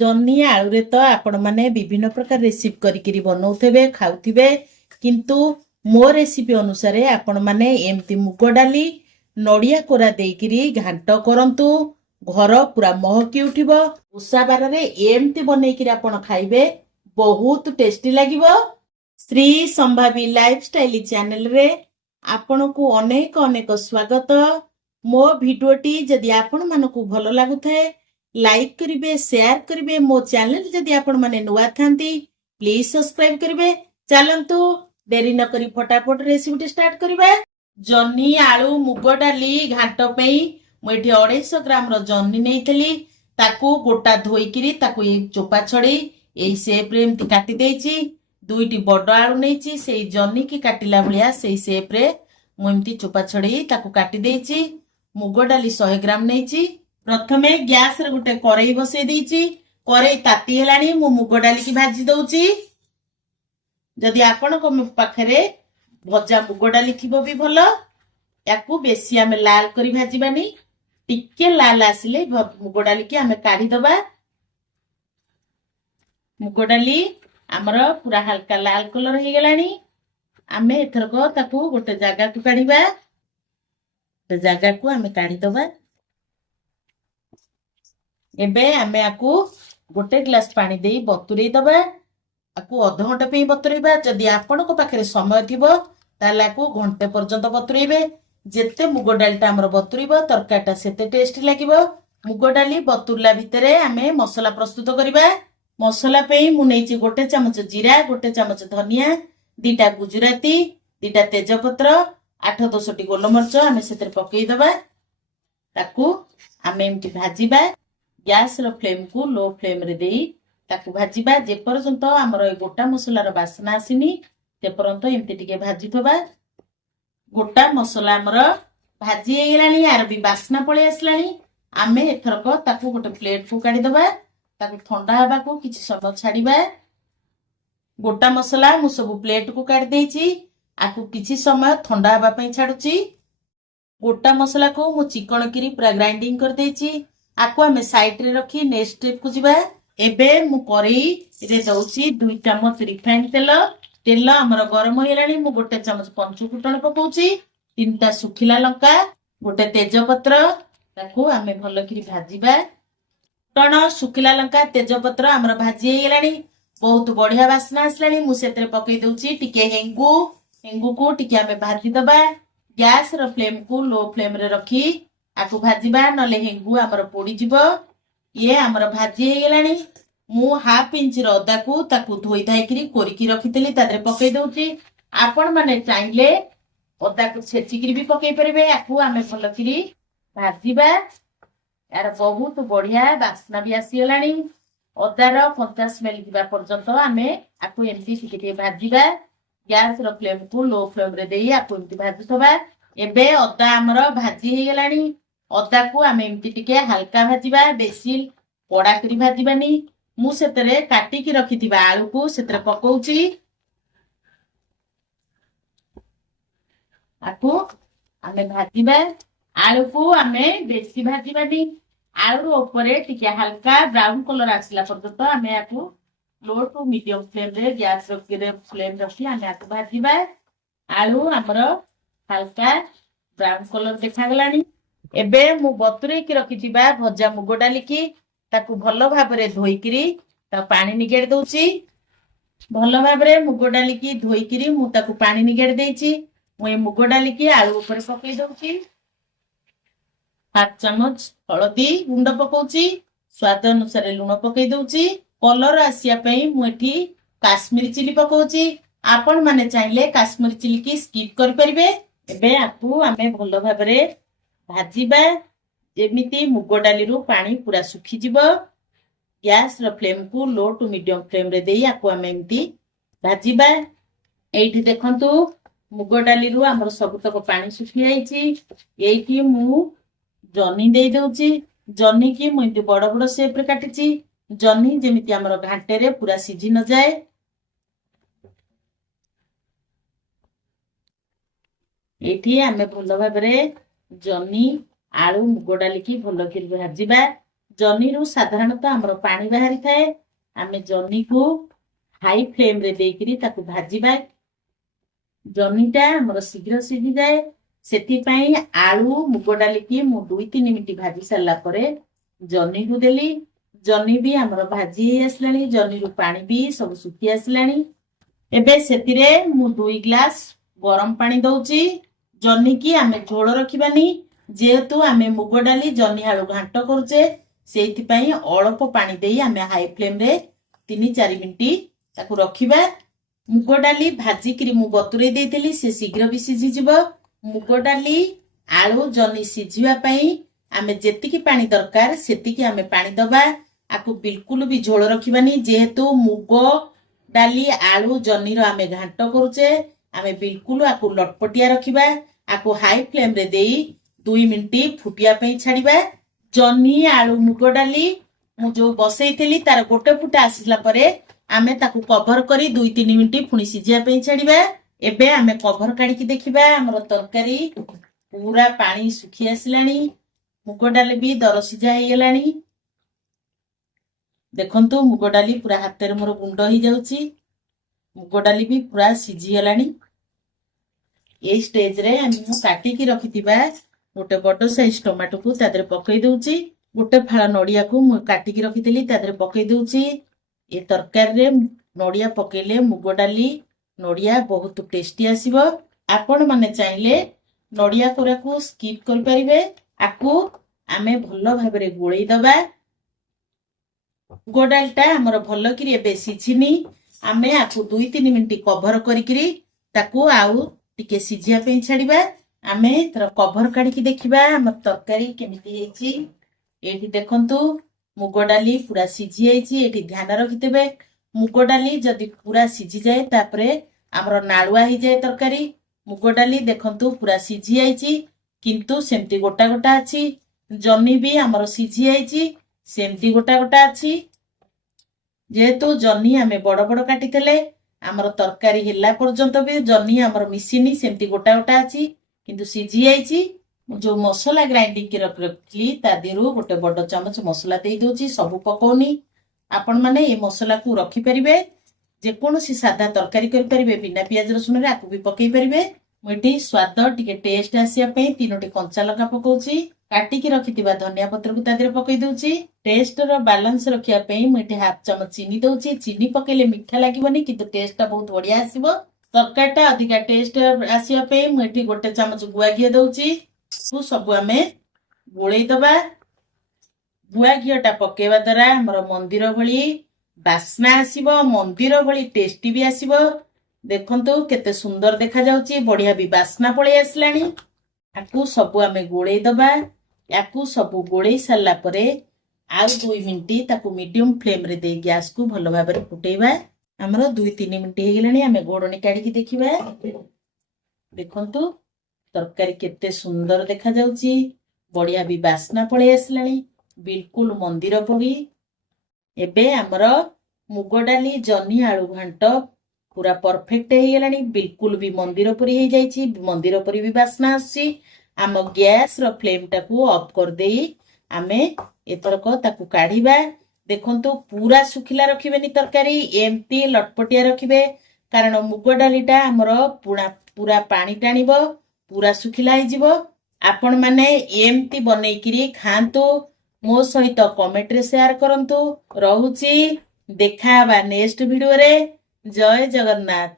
जन्नी आलू रे तो आपण माने विभिन्न प्रकार रेसिपी करिकिरी बनाउथेबे खाउथिबे किंतु मो रेसिपी अनुसार आपण माने एमती मुग डाली नड़िया कोरा देकिरी घांट करंतु घर पूरा महकी उठिबो। उषा बार रे एमती बनेकिरी आपण खाइबे बहुत टेस्टी लागिबो। श्री संभावी लाइफस्टाइल चैनल रे आपण को अनेक अनेक स्वागत। मो भिडियोटी जदि आपण मानकु भलो लागुथाय लाइक करिवे शेयर करिवे। मो चैनल जदि आपण माने नुआ थांती प्लीज सब्सक्राइब करिवे। चलंतु देरी न करी फटाफट रेसिपी स्टार्ट करिवे। जन्नी आलू मुग डाली घांट पई मु एठी 250 ग्राम रो जन्नी नेइतली ताकू गोटा धोइकिरी ताकू चोपा छड़ी एई शेप रे एमती काटी देइची। दुईटी बड़ आलू नेइची सेई जन्नी की काटिला भलिया सेई शेप रे मु एमती चोपा छड़ी ताकू काटी देइची। मुग डाली 100 ग्राम नेइची। प्रथमे गैस रे गुटे करेई बसै देइची। करेई ताती हेलानी मु मुग डाली की भाजी दउची। जदि आपण को पाखरे भजा मुग डाली थिबो भी भलो। याकू बेसी आमे लाल करी भाजीबानी टिके लाल आसिले मुग डाली की आमे काढी दबा। मुग डाली हमर पूरा हल्का लाल कलर हे गेलानी। आमे एथरको ताकू गोटे जागा को काढीबा। गोटे जागा को आमे काढी दबा। एबे आमे आकू गोटे ग्लास पानी देई बतुरेई दबा। आकू आधा घंटा पे बतुरेबा। जदि आपण को पाखरे समय थिबो ताले आकू घंटे पर्यंत बतुरेबे। जेते मुग डालीटा हमर बतुरीबो तरकारीटा सेते टेस्टी लागिबो। मुग डाली बतुरला भितरे आमे मसला प्रस्तुत करिबा। मसला पे मु नेइची गोटे चमच जीरा, गोटे चमच धनिया, दीटा गुजराती, दीटा तेजपत्र, 8-10 टी गोलमरच आमे सेते पकेई दबा। ताकू आमे एमती भाजीबा। गैस रो फ्लेम को लो फ्लेम रे देई ताकू भाजीबा। जे पर्यंत हमर ए गोटा मसला रो बासना आसीनी ते पर्यंत एमती टिके भाजी थबा। गोटा मसला हमर भाजी हे गेलानी यार भी बासना पळे आसलानी। आमे एथरको ताकू गोटे प्लेट को काढी दबा। ताकू ठंडा हबा को किछि समय छाडीबा। गोटा मसला मु सब प्लेट को काढी देइची। आकू किछि समय ठंडा हबा पई छाडुची। गोटा मसला को मु चिकन किरी पूरा ग्राइंडिंग कर देइची। आकू आमे साइड रे रखी नेक्स्ट स्टेप को जिबा। एबे मु करेई रे दउची 2 चम्मच रिफाइंड तेल। तेल हमर गरम होइलानी मु गोटे चम्मच पंचु फुटण पकाउची। 3टा सुखिला लंका, गोटे तेजपत्र ताकू आमे भलो किरी भाजीबा। फुटण, सुखिला लंका, तेजपत्र हमर भाजी हे गेलानी। बहुत बढ़िया वासना आसलानी। मु सेतरे पकई दउची टिके हेंगू। हेंगू को टिके आमे भाजी दबा। गैस रो फ्लेम को लो फ्लेम रे रखी आकू भाजीबा नले हेंगू हमर पोड़ी जिवो। ये हमर भाजी हे गेलानी। मु हाफ इंच रो अदा को ताकू धोई धाइकरी कोरिकी रखितली तादरे पकई दउची। आपण माने चाइले अदा को छेचिकरी भी पकई परबे। आकू आमे भलो किरी भाजीबा। यार बहुत बढ़िया बासना भी आसी गेलानी। अदा रो कंचा स्मेल दिबा पर्यंत आमे आकू एमती टिके भाजीबा। गैस रो फ्लेम को लो फ्लेम रे देई आकू एमती भाजुथबा। एबे अदा हमर भाजी हे गेलानी। अदा को आमे एमती टिके हल्का भाजीबा, बेसी कड़ा करी भाजीबानी। मु सेतरे काटी की रखिथिबा आलू को सेतरे पकाउची। आकू आमे भाजीबा। आलू को आमे बेसी भाजीबानी। आलू ऊपर टिके हल्का ब्राउन कलर आसला पर्यंत आमे आकू लो टू मीडियम फ्लेम रे गैस रखिरे फ्लेम रखी आमे आकू भाजीबा। आलू हमर हल्का ब्राउन कलर देखा गलानी। एबे मु बतुरे की रखिथिबा भजा मुग डाली की ताकू भलो भाबरे धोइकिरी ता पानी निगेड़ दउची। भलो भाबरे मुग डाली की धोइकिरी मु ताकू पानी निगेड़ देइची। मु ए मुग डाली की आलू ऊपर पकई दउची। 5 चम्मच हळदी गुंड पकाउची। स्वाद अनुसार लूण पकई दउची। कलर आसिया पई मु एठी काश्मीरी चिली पकाउची। आपण माने चाहिले काश्मीरी चिली की स्किप कर परिबे। एबे आकू आमे भलो भाबरे भाजीबा। जेमिति मुग डाली रो पानी पूरा सुखी जिवो। गैस रो फ्लेम को लो टू मीडियम फ्लेम रे देई आकू आमे एमती भाजीबा। एठी देखंतु मुग डाली रो हमर सबतक पानी सुखी जाईची। एठी मु जन्नी देई दउची। जन्नी की मु एमती बड़ बड़ शेप रे काटिची। जन्नी जेमिति हमर घांटे रे पूरा सिझी न जाए। एठी आमे भलो भाबरे जन्नी आलू मुग डाली की भलो किरी भाजीबा। ଜହ୍ନିରୁ ସାଧାରଣତଃ ଆମର ପାଣି ବାହାରିଥାଏ। ଆମେ ଜହ୍ନିକୁ ହାଇ ଫ୍ଲେମ୍ରେ ଦେଇକିରି ତାକୁ ଭାଜିବା। ଜହ୍ନିଟା ଆମର ଶୀଘ୍ର ସିଝିଯାଏ। ସେଥିପାଇଁ ଆଳୁ ମୁଗ ଡାଲିକି ମୁଁ 2-3 ମିନିଟ୍ ଭାଜି ସାରିଲା ପରେ ଜହ୍ନିକୁ ଦେଲି। ଜହ୍ନି ବି ଆମର ଭାଜି ହେଇ ଆସିଲାଣି। ଜହ୍ନିରୁ ପାଣି ବି ସବୁ ଶୁଖି ଆସିଲାଣି। ଏବେ ସେଥିରେ ମୁଁ 2 ଗ୍ଲାସ ଗରମ ପାଣି ଦଉଛି। ଜହ୍ନିକି ଆମେ ଝୋଳ ରଖିବାନି, ଯେହେତୁ ଆମେ ମୁଗ ଡାଲି ଜହ୍ନି ଆଳୁ ଘାଣ୍ଟ କରୁଛେ, ସେଇଥିପାଇଁ ଅଳ୍ପ ପାଣି ଦେଇ ଆମେ ହାଇ ଫ୍ଲେମ୍ରେ 3-4 ମିନିଟ୍ ତାକୁ ରଖିବା। ମୁଗ ଡାଲି ଭାଜିକିରି ମୁଁ ବତୁରେଇ ଦେଇଥିଲି, ସେ ଶୀଘ୍ର ବି ସିଝିଯିବ। ମୁଗ ଡାଲି ଆଳୁ ଜହ୍ନି ସିଝିବା ପାଇଁ ଆମେ ଯେତିକି ପାଣି ଦରକାର ସେତିକି ଆମେ ପାଣି ଦବା। ଆକୁ ବିଲକୁଲ ବି ଝୋଳ ରଖିବାନି, ଯେହେତୁ ମୁଗ ଡାଲି ଆଳୁ ଜହ୍ନିର ଆମେ ଘାଣ୍ଟ କରୁଛେ, ଆମେ ବିଲକୁଲ ଆକୁ ଲଟପଟିଆ ରଖିବା। ଆକୁ ହାଇ ଫ୍ଲେମ୍ରେ ଦେଇ 2 ମିନିଟ୍ ଫୁଟିବା ପାଇଁ ଛାଡ଼ିବା। ଜହ୍ନି ଆଳୁ ମୁଗ ଡାଲି ମୁଁ ଯୋଉ ବସେଇଥିଲି ତାର ଗୋଟେ ଫୁଟା ଆସିଲା ପରେ ଆମେ ତାକୁ କଭର କରି 2-3 ମିନିଟ୍ ପୁଣି ସିଝିବା ପାଇଁ ଛାଡ଼ିବା। ଏବେ ଆମେ କଭର କାଢିକି ଦେଖିବା। ଆମର ତରକାରୀ ପୁରା ପାଣି ଶୁଖି ଆସିଲାଣି। ମୁଗ ଡାଲି ବି ଦର ସିଝା ହେଇଗଲାଣି। ଦେଖନ୍ତୁ ମୁଗ ଡାଲି ପୁରା ହାତରେ ମୋର ଗୁଣ୍ଡ ହେଇଯାଉଛି। ମୁଗ ଡାଲି ବି ପୁରା ସିଝିଗଲାଣି। এই ଷ୍ଟେଜରେ ମୁଁ କାଟିକି ରଖିଥିବା ଗୋଟେ ବଡ ସାଇଜ ଟମାଟୋକୁ ତା ଦେହରେ ପକେଇ ଦଉଛି। ଗୋଟେ ଫାଳ ନଡିଆକୁ ମୁଁ କାଟିକି ରଖିଥିଲି ତା ଦେହରେ ପକେଇ ଦଉଛି। ଏ ତରକାରୀରେ ନଡିଆ ପକେଇଲେ ମୁଗ ଡାଲି ନଡିଆ ବହୁତ ଟେଷ୍ଟି ଆସିବ। ଆପଣ ମାନେ ଚାହିଁଲେ ନଡିଆ କୋରାକୁ ସ୍କିପ୍ କରିପାରିବେ। ଆକୁ ଆମେ ଭଲ ଭାବରେ ଗୋଳେଇ ଦବା। ମୁଗ ଡାଲିଟା ଆମର ଭଲକିରି ଏବେ ସିଝିନି। ଆମେ ଆକୁ 2-3 ମିନିଟ୍ କଭର କରିକିରି ତାକୁ ଆଉ ଟିକେ ସିଝିବା ପାଇଁ ଛାଡ଼ିବା। ଆମେ ଏଥର କଭର କାଢିକି ଦେଖିବା ଆମର ତରକାରୀ କେମିତି ହେଇଛି। ଏଇଠି ଦେଖନ୍ତୁ ମୁଗ ଡାଲି ପୁରା ସିଝି ଯାଇଛି। ଏଇଠି ଧ୍ୟାନ ରଖିଥିବେ, ମୁଗ ଡାଲି ଯଦି ପୁରା ସିଝିଯାଏ ତାପରେ ଆମର ନାଳୁଆ ହେଇଯାଏ ତରକାରୀ। ମୁଗ ଡାଲି ଦେଖନ୍ତୁ ପୁରା ସିଝି ଯାଇଛି, କିନ୍ତୁ ସେମିତି ଗୋଟା ଗୋଟା ଅଛି। ଜହ୍ନି ବି ଆମର ସିଝି ଯାଇଛି, ସେମିତି ଗୋଟା ଗୋଟା ଅଛି। ଯେହେତୁ ଜହ୍ନି ଆମେ ବଡ ବଡ କାଟିଥିଲେ, ଆମର ତରକାରୀ ହେଲା ପର୍ଯ୍ୟନ୍ତ ବି ଜହ୍ନି ଆମର ମିଶିନି, ସେମିତି ଗୋଟା ଗୋଟା ଅଛି, କିନ୍ତୁ ସିଝି ଯାଇଛି। ମୁଁ ଯୋଉ ମସଲା ଗ୍ରାଇଣ୍ଡିଙ୍ଗ ରଖିଲି ତା ଦେହରୁ ଗୋଟେ ବଡ ଚାମଚ ମସଲା ଦେଇ ଦଉଛି। ସବୁ ପକଉନି, ଆପଣ ମାନେ ଏ ମସଲାକୁ ରଖିପାରିବେ। ଯେକୌଣସି ସାଧା ତରକାରୀ କରିପାରିବେ, ବିନା ପିଆଜ ରସୁଣରେ ଆକୁ ବି ପକେଇ ପାରିବେ। ମୁଁ ଏଠି ସ୍ୱାଦ ଟିକେ ଟେଷ୍ଟ ଆସିବା ପାଇଁ 3ଟି କଞ୍ଚା ଲଙ୍କା ପକଉଛି। କାଟିକି ରଖିଥିବା ଧନିଆ ପତ୍ରକୁ ତା ଦେହରେ ପକେଇ ଦଉଛି। ଟେଷ୍ଟର ବାଲାନ୍ସ ରଖିବା ପାଇଁ ମୁଁ ଏଠି 1/2 ଚାମଚ ଚିନି ଦଉଛି। ଚିନି ପକେଇଲେ ମିଠା ଲାଗିବନି, କିନ୍ତୁ ଟେଷ୍ଟଟା ବହୁତ ବଢିଆ ଆସିବ। ତରକାରୀଟା ଅଧିକା ଟେଷ୍ଟ ଆସିବା ପାଇଁ ମୁଁ ଏଠି 1 ଚାମଚ ଗୁଆ ଘିଅ ଦଉଛି। ସବୁ ଆମେ ଗୋଳେଇ ଦବା। ଗୁଆ ଘିଅଟା ପକେଇବା ଦ୍ୱାରା ଆମର ମନ୍ଦିର ଭଳି ବାସ୍ନା ଆସିବ, ମନ୍ଦିର ଭଳି ଟେଷ୍ଟି ବି ଆସିବ। ଦେଖନ୍ତୁ କେତେ ସୁନ୍ଦର ଦେଖାଯାଉଛି, ବଢିଆ ବି ବାସ୍ନା ପଳେଇ ଆସିଲାଣି। ଆକୁ ସବୁ ଆମେ ଗୋଳେଇ ଦବା। ୟାକୁ ସବୁ ଗୋଳେଇ ସାରିଲା ପରେ ଆଉ 2 ମିନିଟ୍ ତାକୁ ମିଡିୟମ ଫ୍ଲେମ୍ରେ ଦେଇ ଗ୍ୟାସକୁ ଭଲ ଭାବରେ ଫୁଟେଇବା। ଆମର 2-3 ମିନିଟ୍ ହେଇଗଲାଣି। ଆମେ ଘୋଡ଼ଣୀ କାଢିକି ଦେଖିବା। ଦେଖନ୍ତୁ ତରକାରୀ କେତେ ସୁନ୍ଦର ଦେଖାଯାଉଛି, ବଢିଆ ବି ବାସ୍ନା ପଳେଇ ଆସିଲାଣି, ବିଲକୁଲ ମନ୍ଦିର ପରି। ଏବେ ଆମର ମୁଗ ଡାଲି ଜହ୍ନି ଆଳୁ ଘାଣ୍ଟ ପୁରା ପରଫେକ୍ଟ ହେଇଗଲାଣି, ବିଲକୁଲ ବି ମନ୍ଦିର ପରି ହେଇଯାଇଛି, ମନ୍ଦିର ପରି ବି ବାସ୍ନା ଆସୁଛି। ଆମ ଗ୍ୟାସର ଫ୍ଲେମ୍ଟାକୁ ଅଫ୍ କରିଦେଇ ଆମେ ଏଥରକ ତାକୁ କାଢିବା। ଦେଖନ୍ତୁ ପୁରା ଶୁଖିଲା ରଖିବେନି ତରକାରୀ, ଏମିତି ଲଟପଟିଆ ରଖିବେ, କାରଣ ମୁଗ ଡାଲିଟା ଆମର ପୁରା ପାଣି ଟାଣିବ, ପୁରା ଶୁଖିଲା ହେଇଯିବ। ଆପଣ ମାନେ ଏମିତି ବନେଇକିରି ଖାଆନ୍ତୁ। ମୋ ସହିତ କମେଣ୍ଟରେ ସେୟାର କରନ୍ତୁ। ରହୁଛି, ଦେଖା ହେବା ନେକ୍ସଟ ଭିଡିଓରେ। ଜୟ ଜଗନ୍ନାଥ।